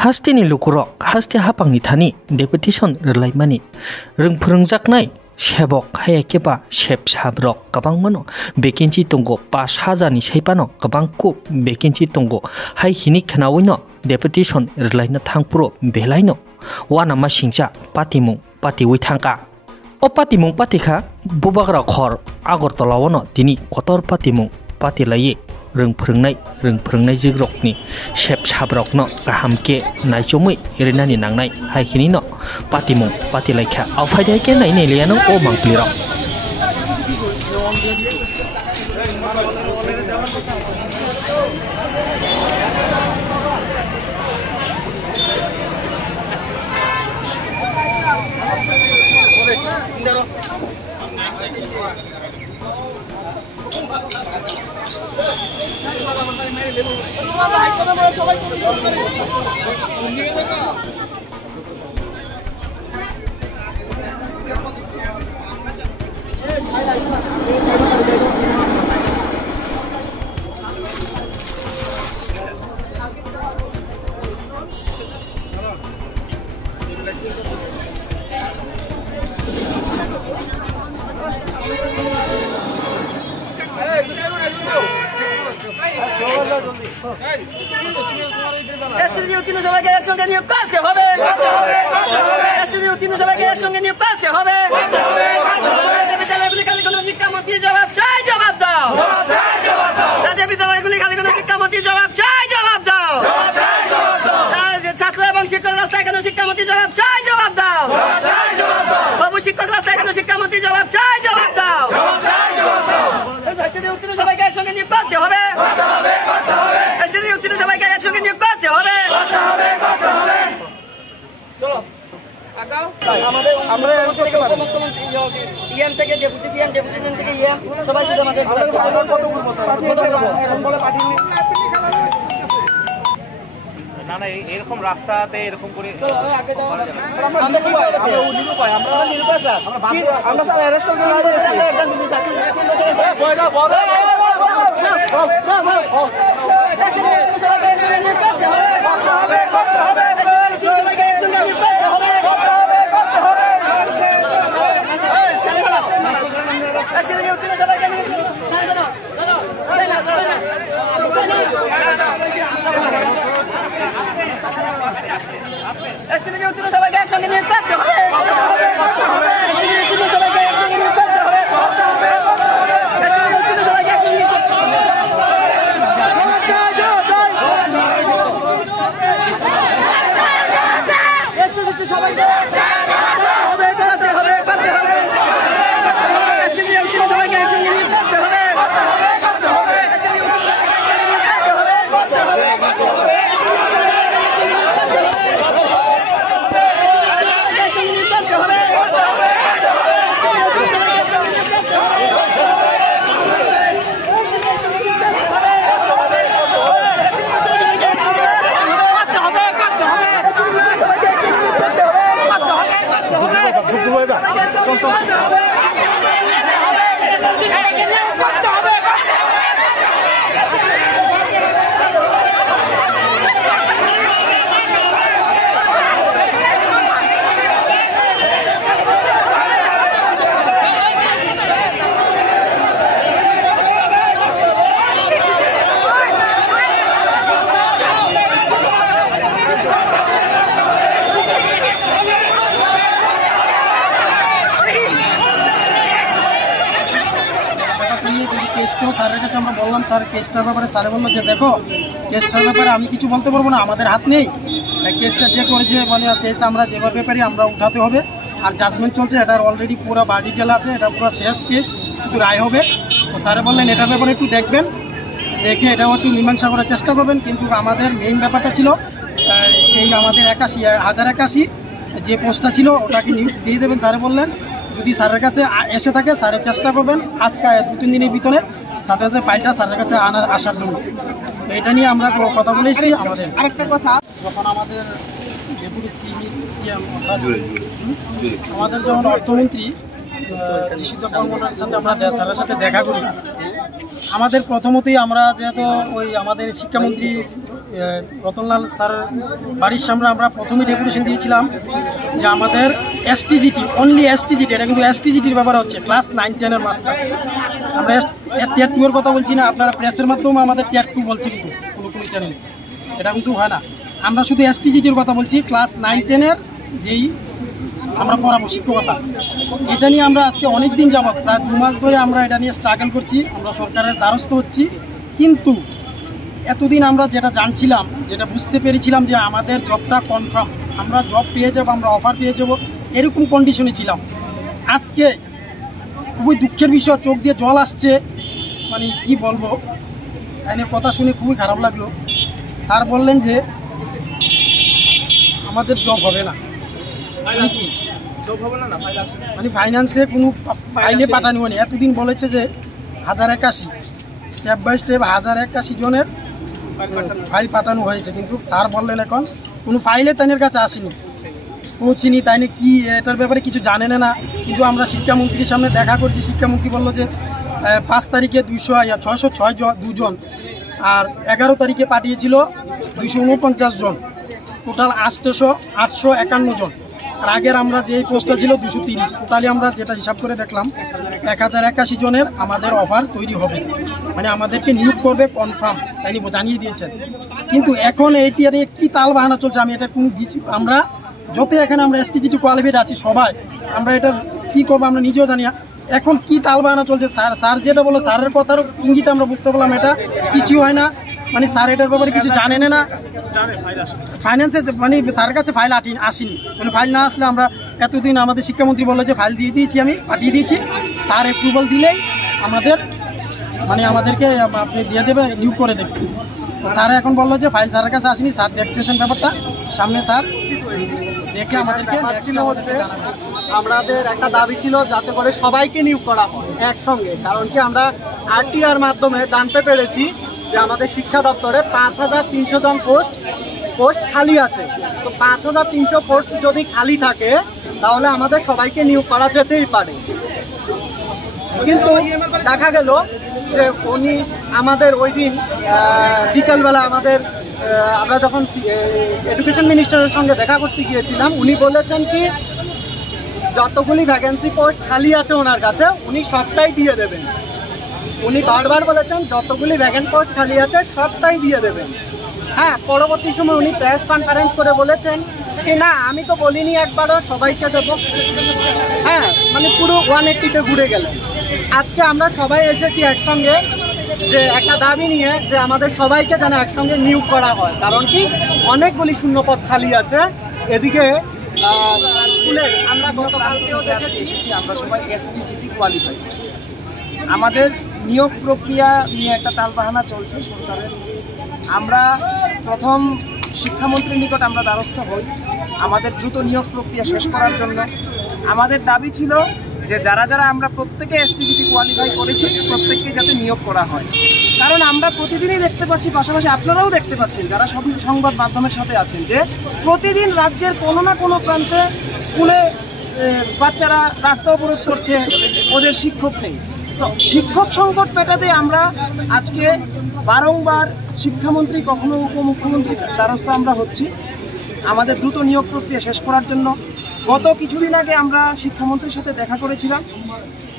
हास्तिनि लुकुरक हास्ति हापांनि थानि deputation रलाइमानि रों फोरोंजाकनाय सेबक हायाकेबा सेब साब्रक गोबां मनो बेकेन्सि दंग 5,000 नि सैपानो गोबां कुप बेकेन्सि दंग हाय हिनि खनावैनो डेपुटेसन रलाइनो थांपुरो बेलाइनो वानामा सिंचा पातिमुं पातिवै थांका ओ पातिमुं पातिखा बुबाग्रा खर आगरतलावनो दिनि कतर पातिमुं पातिलायै रों फोरोंनाय जिग्रकनि सेब साब्रकनो गाहामके नायचमै एरेनानि नांनाय हायखिनिनो पातिमुं पातिलायखा आवफायदायके नायनायलायानो ओ मांक्लिरक Estudio সবাইকে একসঙ্গে নিয়োগ করতে হবে এসটিডিও সবাইকে একসঙ্গে নিয়োগ করতে হবে বিদ্যালয়গুলি খালি কোনো শিক্ষামন্ত্রী জবাব চাই জবাব দাও রাজ্য বিদ্যালয়গুলি খালি কোনো শিক্ষামন্ত্রী জবাব চাই জবাব দাও ছাত্র এবং শিক্ষক রাস্তায় কেন শিক্ষামন্ত্রী জবাব চাই জবাব দাও বাবু শিক্ষক রাস্তায় কেন শিক্ষামন্ত্রী জবাব চাই জবাব দাও এসটিডিও সবাইকে একসঙ্গে নিয়োগ করতে হবে এসটিডিও সবাইকে একসঙ্গে নিয়োগ করতে হবে আমরা থেকে ডেপুটি সিএম ডেপুটেশন থেকে সবাই শুধু আমাদের না না এরকম রাস্তাতে এরকম করে সবাইকে একসঙ্গে নিয়োগ করতে হবে সবাইকে একসঙ্গে নিয়োগ করতে হবে সবাইকে একসঙ্গে নিয়োগ করতে হবে সবাইকে করতে হবে করতে হবে সবাইকে একসঙ্গে নিয়োগ করতে হবে স্যারের কাছে আমরা বললাম স্যার কেসটার ব্যাপারে স্যার বললো যে দেখো কেসটার ব্যাপারে আমি কিছু বলতে পারবো না আমাদের হাত নেই কেসটা যে করেছে মানে কেস আমরা যেভাবে পারি আমরা উঠাতে হবে আর জাজমেন্ট চলছে এটার অলরেডি পুরো বার্ডিকেল আছে এটা পুরো শেষ কেস শুধু রায় হবে তো স্যারে বললেন এটার ব্যাপারে একটু দেখবেন দেখে এটাও একটু মীমাংসা করার চেষ্টা করবেন কিন্তু আমাদের মেইন ব্যাপারটা ছিল এই আমাদের 1081 যে পোস্টটা ছিল ওটাকে নিয়োগ দিয়ে দেবেন স্যারে বললেন যদি স্যারের কাছে এসে থাকে স্যারের চেষ্টা করবেন আজকে 2-3 দিনের ভিতরে সাথে সাথে ফাইলটা স্যারের কাছে আসার জন্য তো এটা নিয়ে আমরা কথা বলে এসেছি আমাদের আরেকটা কথা যখন আমাদের ডেপুটি সিএম আমাদের যখন অর্থমন্ত্রী নিষিদ্ধ কর্মকর্তার সাথে আমরা স্যারের সাথে দেখা করি আমাদের প্রথমতেই আমরা যেহেতু ওই আমাদের শিক্ষামন্ত্রী রতনলাল স্যার বাড়ির সামনে আমরা প্রথমে ডেপুটেশন দিয়েছিলাম যে আমাদের এসটিজিটি, অনলি এসটিজিটি, এটা কিন্তু এসটিজিটির ব্যাপারে হচ্ছে ক্লাস 9-10 মাস্টার। আমরা টিয়ার 2 এর কথা বলছি না, আপনারা প্রেসের মাধ্যমে আমাদের টিয়ার 2 বলছি, কিন্তু কোনো চ্যানেলে এটা কিন্তু হয় না। আমরা শুধু এসটিজিটির কথা বলছি, ক্লাস 9-10 যেই আমরা পড়াবো শিক্ষকতা। এটা নিয়ে আমরা আজকে অনেক দিন যাবৎ প্রায় 2 মাস ধরে আমরা এটা নিয়ে স্ট্রাগল করছি, আমরা সরকারের দ্বারস্থ হচ্ছি। কিন্তু এতদিন আমরা যেটা জানছিলাম, যেটা বুঝতে পেরেছিলাম যে আমাদের জবটা কনফার্ম, আমরা জব পেয়ে যাবো, আমরা অফার পেয়ে যাবো, এরকম কন্ডিশনে ছিলাম। আজকে খুবই দুঃখের বিষয়, চোখ দিয়ে জল আসছে, মানে কি বলবো, আইনের কথা শুনে খুবই খারাপ লাগলো। স্যার বললেন যে আমাদের জব হবে না, মানে ফাইন্যান্সে কোনো ফাইলে পাঠানো হয়নি। এতদিন বলেছে যে 1081 স্টেপ বাই স্টেপ 1081 জনের ফাইল পাঠানো হয়েছে, কিন্তু স্যার বললেন এখন কোনো ফাইলে তাইনের কাছে আসেনি, পৌঁছিনি। তাইনে কি এটার ব্যাপারে কিছু জানেন না। কিন্তু আমরা শিক্ষামন্ত্রীর সামনে দেখা করছি, শিক্ষামন্ত্রী বললো যে 5 তারিখে 606 জন, আর 11 তারিখে পাঠিয়েছিল 249 জন, টোটাল 851 জন। আর আগের আমরা যে পোস্টটা ছিল 230, টোটালি আমরা যেটা হিসাব করে দেখলাম 1081 জনের আমাদের অফার তৈরি হবে, মানে আমাদেরকে নিয়োগ করবে কনফার্ম, তাই জানিয়ে দিয়েছেন। কিন্তু এখন এইটি নিয়ে কী তাল বাহানা চলছে, আমি এটা কোনো আমরা যত এখানে আমরা এসটিজিটি কোয়ালিফাইড আছি সবাই, আমরা এটা কী করবো আমরা নিজেও জানি। এখন কি তাল বাহানা চলছে, স্যার যেটা বলো, স্যারের কথার ইঙ্গিতে আমরা বুঝতে পারলাম এটা কিছু হয় না, মানে স্যার এটার ব্যাপারে কিছু জানেন না। ফাইন্যান্সে মানে স্যারের কাছে ফাইল আসেনি, মানে ফাইল না আসলে আমরা এতদিন আমাদের শিক্ষামন্ত্রী বললো যে ফাইল দিয়ে দিয়েছি, আমি পাঠিয়ে দিয়েছি, স্যার অ্যাপ্রুভাল দিলেই আমাদের মানে আমাদেরকে আপনি দিয়ে দেবে, নিয়োগ করে দেবে। স্যার এখন বললো যে ফাইল স্যারের কাছে আসেনি, স্যার দেখতেছেন ব্যাপারটা, সামনে স্যার দেখে আমাদেরকে আমাদের একটা দাবি ছিল যাতে করে সবাইকে নিয়োগ করা হয় একসঙ্গে। কারণ কি আমরা আরটিআর মাধ্যমে জানতে পেরেছি যে আমাদের শিক্ষা দপ্তরে 5300 জন পোস্ট খালি আছে। তো 5300 পোস্ট যদি খালি থাকে তাহলে আমাদের সবাইকে নিয়োগ করা যেতেই পারে। কিন্তু দেখা গেল যে উনি আমাদের ওই দিন বিকালবেলা আমরা যখন এডুকেশন মিনিস্টারের সঙ্গে দেখা করতে গিয়েছিলাম, উনি বলেছেন কি যতগুলি ভ্যাকেন্সি পোস্ট খালি আছে ওনার কাছে উনি সবটাই দিয়ে দেবেন। উনি বারবার বলেছেন যতগুলি ভ্যাকেন্ট পোস্ট খালি আছে সবটাই দিয়ে দেবেন। হ্যাঁ, পরবর্তী সময় উনি প্রেস কনফারেন্স করে বলেছেন যে না, আমি তো বলিনি একবারও সবাইকে দেব। হ্যাঁ, মানে পুরো 180-তে ঘুরে গেলেন। আজকে আমরা সবাই এসেছি একসঙ্গে যে একটা দাবি নিয়ে যে আমাদের সবাইকে যেন একসঙ্গে নিয়োগ করা হয়। কারণ কি অনেকগুলি শূন্যপদ খালি আছে। এদিকে স্কুলে আমরা গতকালকেও এসেছি, আমরা সবাই এসটিজিটি কোয়ালিফাই। আমাদের নিয়োগ প্রক্রিয়া নিয়ে একটা তালবাহানা চলছে সরকারের। আমরা প্রথম শিক্ষামন্ত্রীর নিকট আমরা দ্বারস্থ হই আমাদের দ্রুত নিয়োগ প্রক্রিয়া শেষ করার জন্য। আমাদের দাবি ছিল যে যারা আমরা প্রত্যেকে এসটিজিটি কোয়ালিফাই করেছি প্রত্যেককে যাতে নিয়োগ করা হয়। কারণ আমরা প্রতিদিনই দেখতে পাচ্ছি, পাশাপাশি আপনারাও দেখতে পাচ্ছেন যারা সব সংবাদ মাধ্যমের সাথে আছেন, যে প্রতিদিন রাজ্যের কোনো না কোনো প্রান্তে স্কুলে বাচ্চারা রাস্তা অবরোধ করছে, ওদের শিক্ষক নেই। তো শিক্ষক সংকট মেটাতে আমরা আজকে বারংবার শিক্ষামন্ত্রী কখনো উপমুখ্যমন্ত্রীর দ্বারস্থ আমরা হচ্ছি আমাদের দ্রুত নিয়োগ প্রক্রিয়া শেষ করার জন্য। গত কিছুদিন আগে আমরা শিক্ষামন্ত্রীর সাথে দেখা করেছিলাম।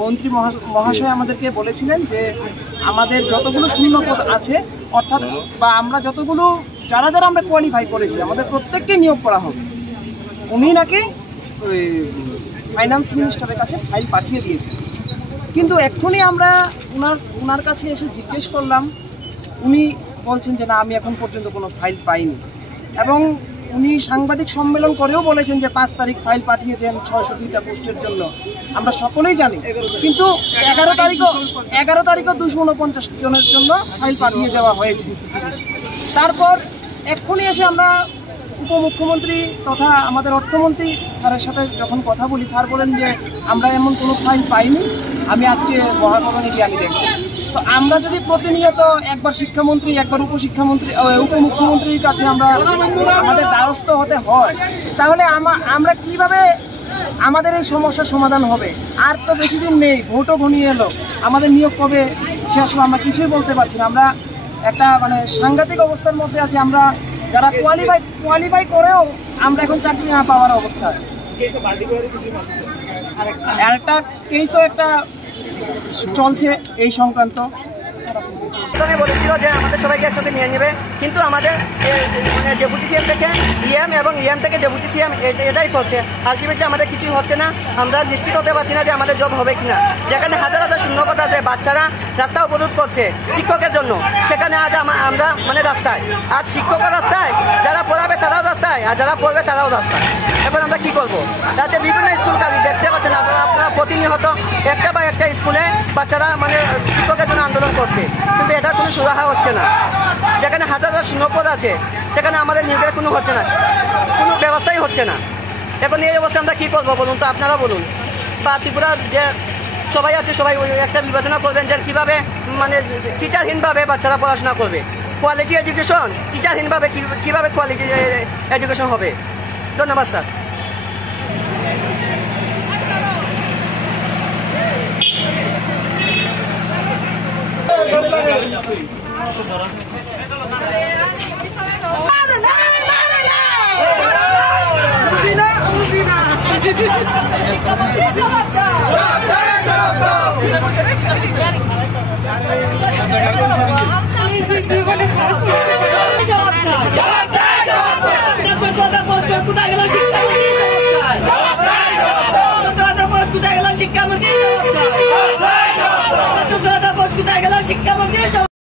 মন্ত্রী মহাশয় আমাদেরকে বলেছিলেন যে আমাদের যতগুলো শূন্যপদ আছে, অর্থাৎ বা আমরা যতগুলো যারা আমরা কোয়ালিফাই করেছি আমাদের প্রত্যেককে নিয়োগ করা হবে। উনি নাকি ওই ফাইন্যান্স মিনিস্টারের কাছে ফাইল পাঠিয়ে দিয়েছেন। কিন্তু এক্ষুনি আমরা ওনার কাছে এসে জিজ্ঞেস করলাম, উনি বলছেন যে না, আমি এখন পর্যন্ত কোনো ফাইল পাইনি। এবং উনি সাংবাদিক সম্মেলন করেও বলেছেন যে 5 তারিখ ফাইল পাঠিয়েছেন 602টা পোস্টের জন্য, আমরা সকলেই জানি। কিন্তু 11 তারিখও 249 জনের জন্য ফাইল পাঠিয়ে দেওয়া হয়েছে। তারপর এক্ষুনি এসে আমরা উপমুখ্যমন্ত্রী তথা আমাদের অর্থমন্ত্রী স্যারের সাথে যখন কথা বলি, স্যার বলেন যে আমরা এমন কোনো ফাইল পাইনি, আমি আজকে মহাকরণে গিয়ে আমি দেখব। তো আমরা যদি প্রতিনিয়ত একবার শিক্ষামন্ত্রী একবার উপমুখ্যমন্ত্রীর কাছে আমাদের দ্বারস্থ হতে হয়, তাহলে আমরা কিভাবে আমাদের এই সমস্যার সমাধান হবে? আর তো বেশি দিন নেই, ভোটও ঘনিয়ে এলো, আমাদের নিয়োগ কবে শেষ হবে আমরা কিছুই বলতে পারছি না। আমরা একটা মানে সাংঘাতিক অবস্থার মধ্যে আছি আমরা, যারা কোয়ালিফাই করেও আমরা এখন চাকরি না পাওয়ার অবস্থা। আর একটা কেসও একটা চলছে এই সংক্রান্ত। বলেছিল যে আমাদের সবাইকে একসাথে নিয়ে নেবে, কিন্তু আমাদের ডেপুটি সিএম থেকে ইএম এবং ইএম থেকে ডেপুটি সিএম এটাই করছে। আলটিমেটলি আমাদের কিছুই হচ্ছে না, আমরা নিশ্চিত হতে পারছি না যে আমাদের জব হবে কিনা। যেখানে হাজার হাজার শূন্যপদ আছে, বাচ্চারা রাস্তা অবরোধ করছে শিক্ষকের জন্য, সেখানে আজ আমরা মানে রাস্তায়, আজ শিক্ষকের রাস্তায়, যারা পড়াবে তারাও রাস্তায়, আর যারা পড়বে তারাও রাস্তায়। এখন আমরা কি করবো? রাজ্যে বিভিন্ন স্কুল কালি দেখতে পাচ্ছেন আপনারা প্রতিনিয়ত একটা বা একটা স্কুলে বাচ্চারা মানে শিক্ষকের জন্য আন্দোলন করছে, কিন্তু এটার কোনো সুরাহা হচ্ছে না। যেখানে হাজার হাজার শূন্যপদ আছে সেখানে আমাদের নিয়োগের কোনো হচ্ছে না, কোনো ব্যবস্থাই হচ্ছে না। এখন এই অবস্থায় আমরা কী করবো বলুন তো, আপনারা বলুন। বা ত্রিপুরার যে সবাই আছে সবাই একটা বিবেচনা করবেন যে কীভাবে মানে টিচারহীনভাবে বাচ্চারা পড়াশোনা করবে। কোয়ালিটি এডুকেশন টিচারহীনভাবে কীভাবে কোয়ালিটি এডুকেশন হবে? ধন্যবাদ স্যার। কোথায় গেল?